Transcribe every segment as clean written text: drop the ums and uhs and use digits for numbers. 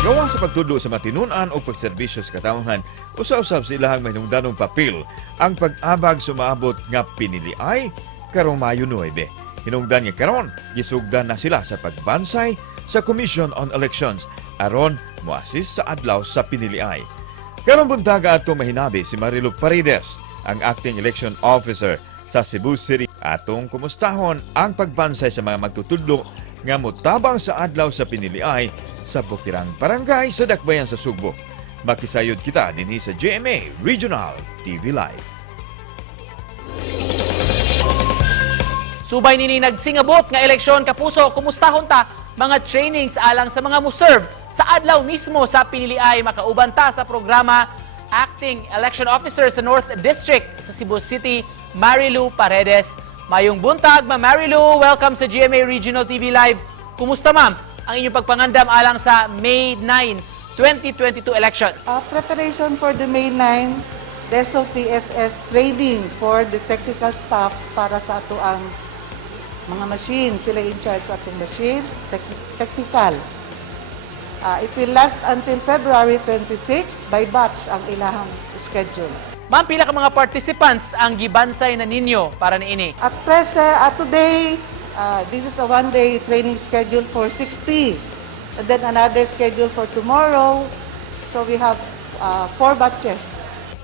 Gawa sa pagtudlo sa matinunan o pagserbisyo sa katawhan, usa-usab sa ilahang mahinungdanong papel ang pag-abag sumaabot nga piniliay karong Mayo 9. Hinungdan nga karon, gisugdan na sila sa pagbansay sa Commission on Elections aron moasis sa adlaw sa piniliay. Karong buntaga ato mahinabi si Marilu Paredes, ang acting election officer sa Cebu City. Atong kumustahon ang pagbansay sa mga magtutudlo nga motabang sa adlaw sa piniliay sa Bukirang Barangay sa Dakbayan sa Sugbo. Makisayod kita dinhi sa GMA Regional TV Live. Subay nini nagsingabot nga eleksyon kapuso, kumustahon ta mga trainings alang sa mga muserve sa adlaw mismo sa piniliay. Makauban ta sa programa Acting Election Officer sa North District sa Cebu City, Marilu Paredes. Mayong buntag, Ma'am Marilu, welcome sa GMA Regional TV Live. Kumusta ma'am ang inyong pagpangandam alang sa May 9, 2022 elections? Preparation for the May 9 DESO TSS training for the technical staff para sa ato ang mga machine. Sila in charge sa atong machine, technical. It will last until February 26 by batch ang ilahang schedule. Ma'am, pila ka mga participants ang gibansay na ninyo para niini? At today, this is a one-day training schedule for 60. And then another schedule for tomorrow. So we have 4 batches.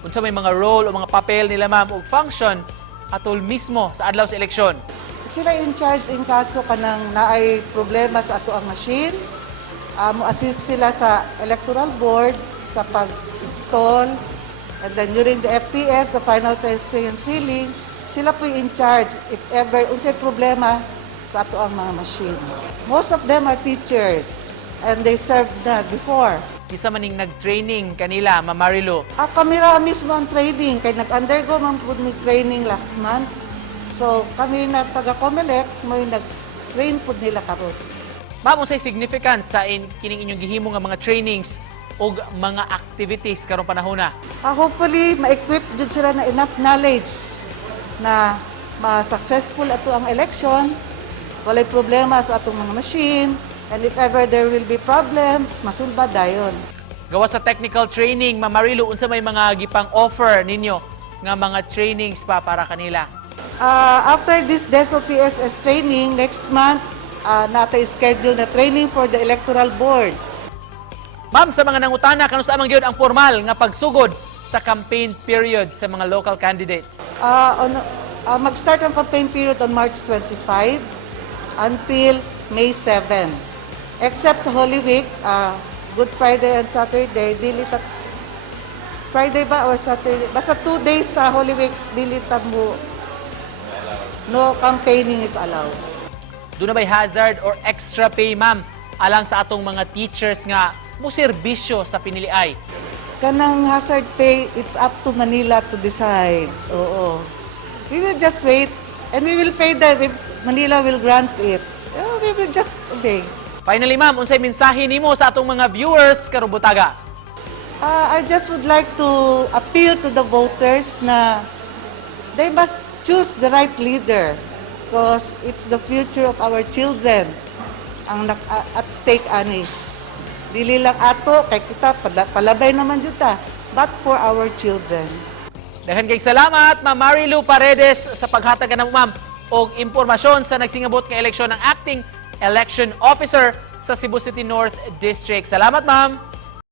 Unsa may mga role o mga papel nila ma'am o function atol mismo sa adlaw sa eleksyon? Sila in charge in kaso kanang naay problema sa ato ang machine. Mo-assist sila sa electoral board sa pag-install. And then during the FTS, the final testing and sealing, sila po in charge if ever unsay problema sa ato ang mga machine. Most of them are teachers and they served na before. Kisa maning nag-training kanila, Ma'am Marilu? Kami ra mismo ang training kay nag-undergo man po may training last month. So kami na taga-COMELEC mo yung nag-train po nila karon. Ma'am, unsay significance sa kining inyong gihimo nga mga trainings o mga activities karong panahona? Hopefully, ma-equip jud sila na enough knowledge na ma-successful ato ang election, walay problema sa atong mga machine, and if ever there will be problems, masulba dayon. Gawa sa technical training, Ma'am Marilu, unsa may mga gipang offer ninyo nga mga trainings pa para kanila? After this DESO TSS training, next month, natay schedule na training for the electoral board. Ma'am, sa mga nangutana, kanusa man gyud ang formal nga pagsugod sa campaign period sa mga local candidates? Mag-start ang campaign period on March 25 until May 7. Except sa Holy Week, Good Friday and Saturday, Friday ba or Saturday? Basta 2 days sa Holy Week, mo, no campaigning is allowed. Doon na ba'y hazard or extra pay, ma'am, alang sa atong mga teachers nga mo serbisyo sa piniliay? Kanang hazard pay, it's up to Manila to decide. Oo. We will just wait and we will pay them if Manila will grant it. We will just obey. Finally, ma'am, unsay mensahe nimo sa atong mga viewers karong butaga? I just would like to appeal to the voters na they must choose the right leader because it's the future of our children ang at stake ani. Dili lang ato kay kita palabay naman jud ta, but for our children. Daghan kay salamat, Ma'am Marilu Paredes, sa paghatag kanamo, ma'am, og impormasyon sa nagsingabot nga eleksyon ng Acting Election Officer sa Cebu City North District. Salamat, ma'am.